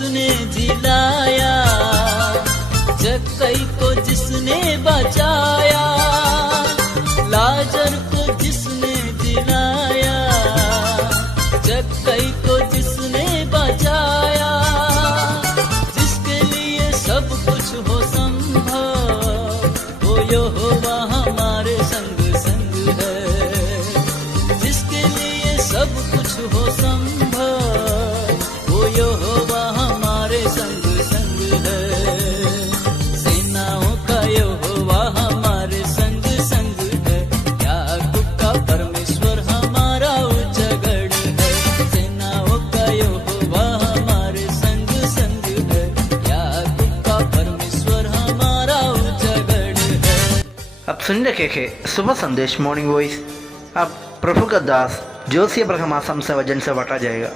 जिसने जिलाया, जक्कई को जिसने बचाया, लाजर को जिसने जिलाया, जक्कई को जिसने बचाया, जिसके लिए सब कुछ हो संभव, वो यहोवा हमारे संग संग है। जिसके लिए सब कुछ हो संभव, वो यहोवा हमारे संग संग है। सेनाओं का यहोवा हमारे संग संग है, याकूब का परमेश्वर हमारा उजगड़ है। सेनाओं का यहोवा हमारे संग संग है, याकूब का परमेश्वर हमारा उजगड़ है। अब सुन रखे थे सुबह संदेश मॉर्निंग वॉइस। अब प्रभु का दास जोशी अब्राहम आसम से वचन से बांटा जाएगा।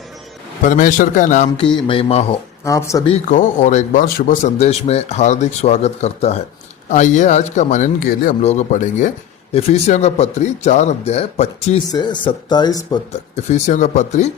परमेश्वर का नाम की महिमा हो। आप सभी को और एक बार शुभ संदेश में हार्दिक स्वागत करता है। आइए आज का मनन के लिए हम लोग पढ़ेंगे इफिसियों का पत्री 4 अध्याय 25 से 27 पद तक। इफिसियों का पत्री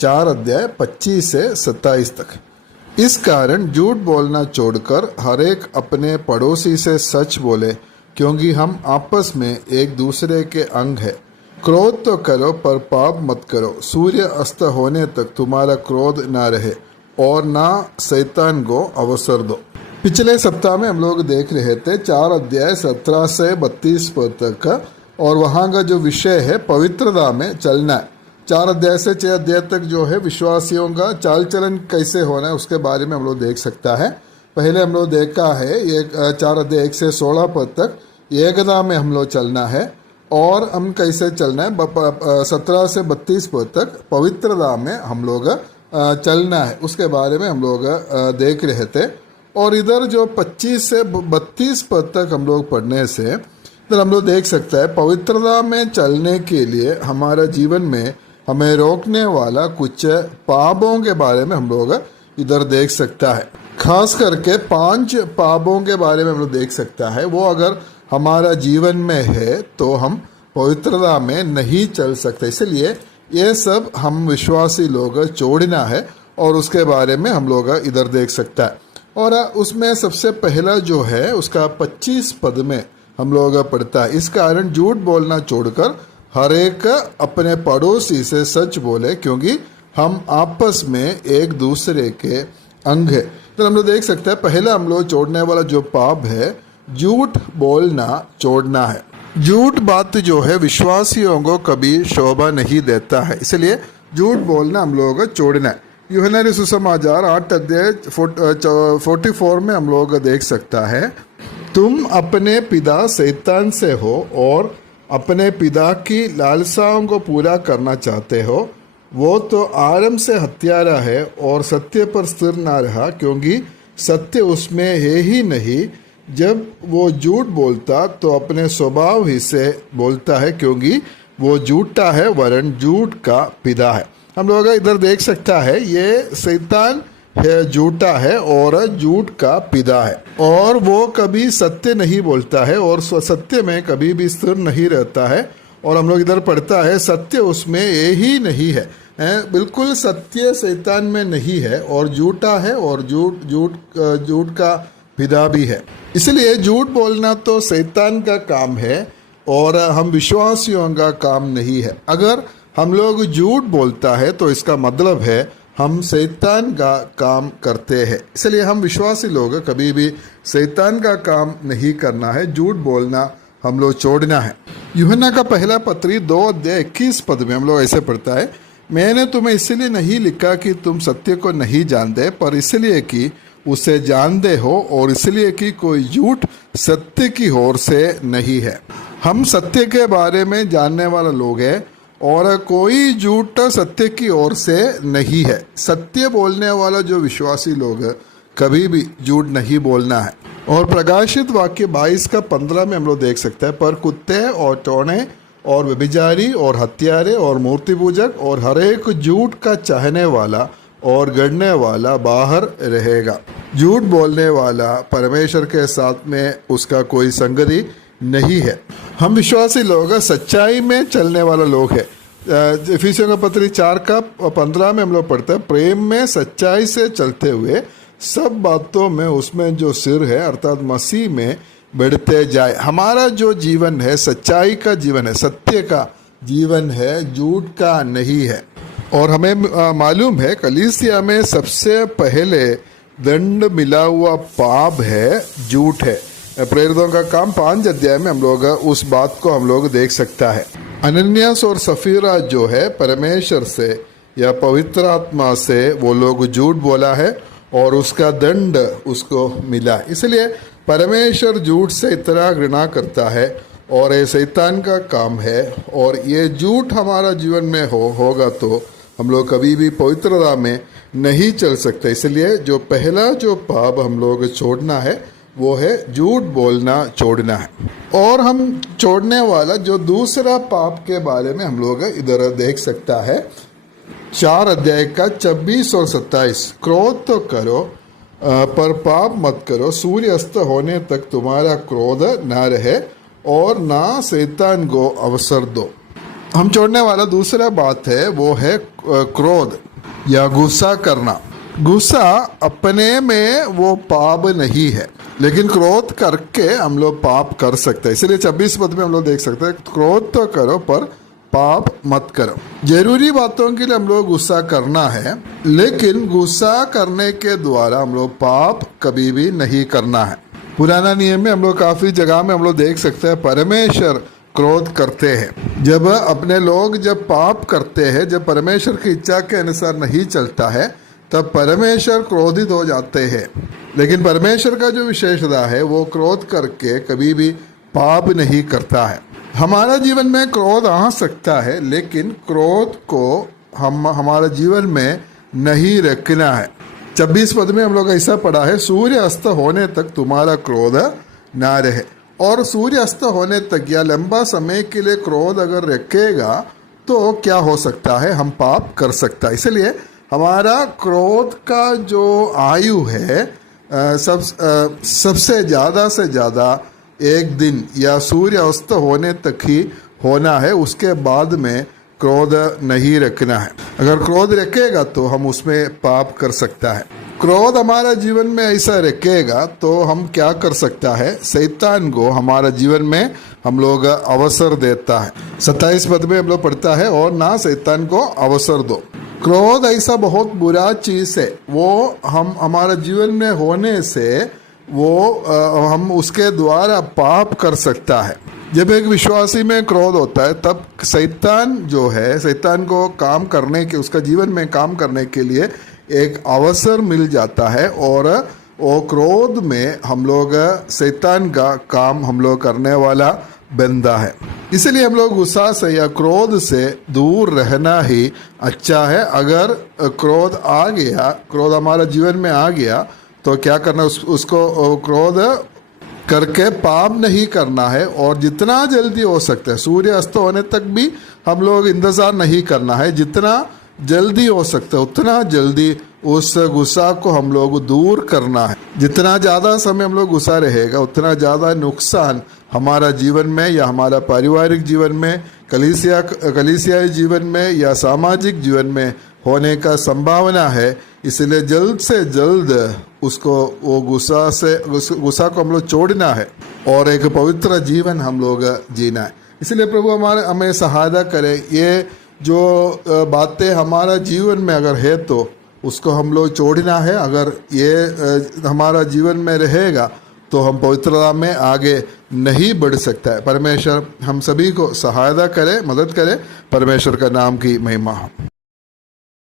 4 अध्याय 25 से 27 तक। इस कारण झूठ बोलना छोड़कर हर एक अपने पड़ोसी से सच बोले, क्योंकि हम आपस में एक दूसरे के अंग है। क्रोध तो करो पर पाप मत करो। सूर्य अस्त होने तक तुम्हारा क्रोध ना रहे और ना शैतान को अवसर दो। पिछले सप्ताह में हम लोग देख रहे थे 4 अध्याय 17 से 32 पद तक, और वहाँ का जो विषय है पवित्रता में चलना है। 4 अध्याय से 6 अध्याय तक जो है विश्वासियों का चाल चलन कैसे होना है उसके बारे में हम लोग देख सकता है। पहले हम लोग देखा है ये 4 अध्याय 1 से 16 पद तक एकता में हम लोग चलना है, और हम कैसे चलना है 17 से 32 पद तक पवित्रता में हम लोग चलना है, उसके बारे में हम लोग देख रहे थे। और इधर जो 25 से 32 पद तक हम लोग पढ़ने से इधर हम लोग देख सकते हैं पवित्रता में चलने के लिए हमारा जीवन में हमें रोकने वाला कुछ पापों के बारे में हम लोग इधर देख सकता है। खास करके 5 पापों के बारे में हम लोग देख सकता है। वो अगर हमारा जीवन में है तो हम पवित्रता में नहीं चल सकते। इसलिए ये सब हम विश्वासी लोग छोड़ना है, और उसके बारे में हम लोग इधर देख सकता है। और उसमें सबसे पहला जो है उसका 25 पद में हम लोग पढ़ता है, इस कारण झूठ बोलना छोड़कर हर एक अपने पड़ोसी से सच बोले, क्योंकि हम आपस में एक दूसरे के अंग है। तो हम लोग देख सकते हैं पहला हम लोग छोड़ने वाला जो पाप है झूठ बोलना छोड़ना है। झूठ बात जो है विश्वासियों को कभी शोभा नहीं देता है, इसलिए झूठ बोलना हम लोग छोड़ना है। यूहन्ना सुसमाचार 8 अध्याय 44 में हम लोग देख सकता है, तुम अपने पिता शैतान से हो और अपने पिता की लालसाओं को पूरा करना चाहते हो। वो तो आरंभ से हत्यारा है और सत्य पर स्थिर ना रहा, क्योंकि सत्य उसमें है ही नहीं। जब वो झूठ बोलता तो अपने स्वभाव ही से बोलता है, क्योंकि वो झूठा है वरन झूठ का पिता है। हम लोग इधर देख सकता है ये शैतान है, झूठा है और झूठ का पिता है, और वो कभी सत्य नहीं बोलता है और सत्य में कभी भी स्थिर नहीं रहता है। और हम लोग इधर पढ़ता है सत्य उसमें यही नहीं है, बिल्कुल सत्य शैतान में नहीं है, और झूठा है और झूठ का पिता भी है। इसलिए झूठ बोलना तो शैतान का काम है और हम विश्वासियों का काम नहीं है। अगर हम लोग झूठ बोलता है तो इसका मतलब है हम शैतान का काम करते हैं। इसलिए हम विश्वासी लोग कभी भी शैतान का काम नहीं करना है, झूठ बोलना हम लोग छोड़ना है। यूहन्ना का पहला पत्री 2 अध्याय 21 पद में हम लोग ऐसे पढ़ता है, मैंने तुम्हें इसलिए नहीं लिखा कि तुम सत्य को नहीं जानते, पर इसलिए कि उसे जानते हो, और इसलिए कि कोई झूठ सत्य की ओर से नहीं है। हम सत्य के बारे में जानने वाले लोग हैं, और कोई झूठ सत्य की ओर से नहीं है। सत्य बोलने वाला जो विश्वासी लोग है कभी भी झूठ नहीं बोलना है। और प्रकाशित वाक्य 22 का 15 में हम लोग देख सकते हैं, पर कुत्ते और टोने और व्यभिचारी और हत्यारे और मूर्ति पूजक और हर एक झूठ का चाहने वाला और गढ़ने वाला बाहर रहेगा। झूठ बोलने वाला परमेश्वर के साथ में उसका कोई संगति नहीं है। हम विश्वासी लोग सच्चाई में चलने वाला लोग हैं, इफिसियों का पत्री 4 का 15 में हम लोग पढ़ते हैं, प्रेम में सच्चाई से चलते हुए सब बातों में उसमें जो सिर है अर्थात मसीह में बढ़ते जाए। हमारा जो जीवन है सच्चाई का जीवन है, सत्य का जीवन है, झूठ का नहीं है। और हमें मालूम है कलीसिया में सबसे पहले दंड मिला हुआ पाप है, झूठ है। प्रेरितों का काम 5 अध्याय में हम लोग उस बात को हम लोग देख सकता है। अनन्यास और सफीरा जो है परमेश्वर से या पवित्र आत्मा से वो लोग झूठ बोला है और उसका दंड उसको मिला। इसलिए परमेश्वर झूठ से इतना घृणा करता है और ये शैतान का काम है। और ये झूठ हमारा जीवन में होगा तो हम लोग कभी भी पवित्रता में नहीं चल सकते। इसलिए जो पहला जो पाप हम लोग छोड़ना है वो है झूठ बोलना छोड़ना है। और हम छोड़ने वाला जो दूसरा पाप के बारे में हम लोग इधर देख सकता है 4 अध्याय का 26 और 27। क्रोध तो करो पर पाप मत करो, सूर्य अस्त होने तक तुम्हारा क्रोध ना रहे और ना शैतान को अवसर दो। हम छोड़ने वाला दूसरा बात है वो है क्रोध या गुस्सा करना। गुस्सा अपने में वो पाप नहीं है, लेकिन क्रोध करके हम लोग पाप कर सकते हैं। इसलिए 26 पद में हम लोग देख सकते हैं, क्रोध तो करो पर पाप मत करो। जरूरी बातों के लिए हम लोग गुस्सा करना है, लेकिन गुस्सा करने के द्वारा हम लोग पाप कभी भी नहीं करना है। पुराना नियम में हम लोग काफ़ी जगह में हम लोग देख सकते हैं परमेश्वर क्रोध करते हैं। जब अपने लोग जब पाप करते हैं, जब परमेश्वर की इच्छा के अनुसार नहीं चलता है, तब परमेश्वर क्रोधित हो जाते हैं। लेकिन परमेश्वर का जो विशेषता है वो क्रोध करके कभी भी पाप नहीं करता है। हमारा जीवन में क्रोध आ सकता है, लेकिन क्रोध को हम हमारा जीवन में नहीं रखना है। 26 पद में हम लोग ऐसा पढ़ा है, सूर्य अस्त होने तक तुम्हारा क्रोध ना रहे। और सूर्य अस्त होने तक या लंबा समय के लिए क्रोध अगर रखेगा तो क्या हो सकता है, हम पाप कर सकता है। इसलिए हमारा क्रोध का जो आयु है सबसे ज़्यादा से ज़्यादा 1 दिन या सूर्य अस्त होने तक ही होना है। उसके बाद में क्रोध नहीं रखना है। अगर क्रोध रखेगा तो हम उसमें पाप कर सकता है। क्रोध हमारा जीवन में ऐसा रखेगा तो हम क्या कर सकता है, शैतान को हमारा जीवन में हम लोग अवसर देता है। 27 पद में हम लोग पढ़ता है, और ना शैतान को अवसर दो। क्रोध ऐसा बहुत बुरा चीज़ है, वो हम हमारा जीवन में होने से वो हम उसके द्वारा पाप कर सकता है। जब एक विश्वासी में क्रोध होता है तब शैतान जो है, शैतान को काम करने के, उसका जीवन में काम करने के लिए एक अवसर मिल जाता है। और वो क्रोध में हम लोग शैतान का काम हम लोग करने वाला बनता है। इसलिए हम लोग गुस्सा से या क्रोध से दूर रहना ही अच्छा है। अगर क्रोध आ गया, क्रोध हमारा जीवन में आ गया तो क्या करना, उसको क्रोध करके पाप नहीं करना है। और जितना जल्दी हो सकता है, सूर्य अस्त होने तक भी हम लोग इंतज़ार नहीं करना है। जितना जल्दी हो सकता है उतना जल्दी उस गुस्सा को हम लोग दूर करना है। जितना ज़्यादा समय हम लोग गुस्सा रहेगा उतना ज़्यादा नुकसान हमारा जीवन में या हमारा पारिवारिक जीवन में, कलीसियाई जीवन में या सामाजिक जीवन में होने का संभावना है। इसलिए जल्द से जल्द उसको वो गुस्सा को हम लोग छोड़ना है और एक पवित्र जीवन हम लोग जीना है। इसलिए प्रभु हमें सहायता करे। ये जो बातें हमारा जीवन में अगर है तो उसको हम लोग छोड़ना है। अगर ये हमारा जीवन में रहेगा तो हम पवित्रता में आगे नहीं बढ़ सकता है। परमेश्वर हम सभी को सहायता करे, मदद करे। परमेश्वर का नाम की महिमा हो।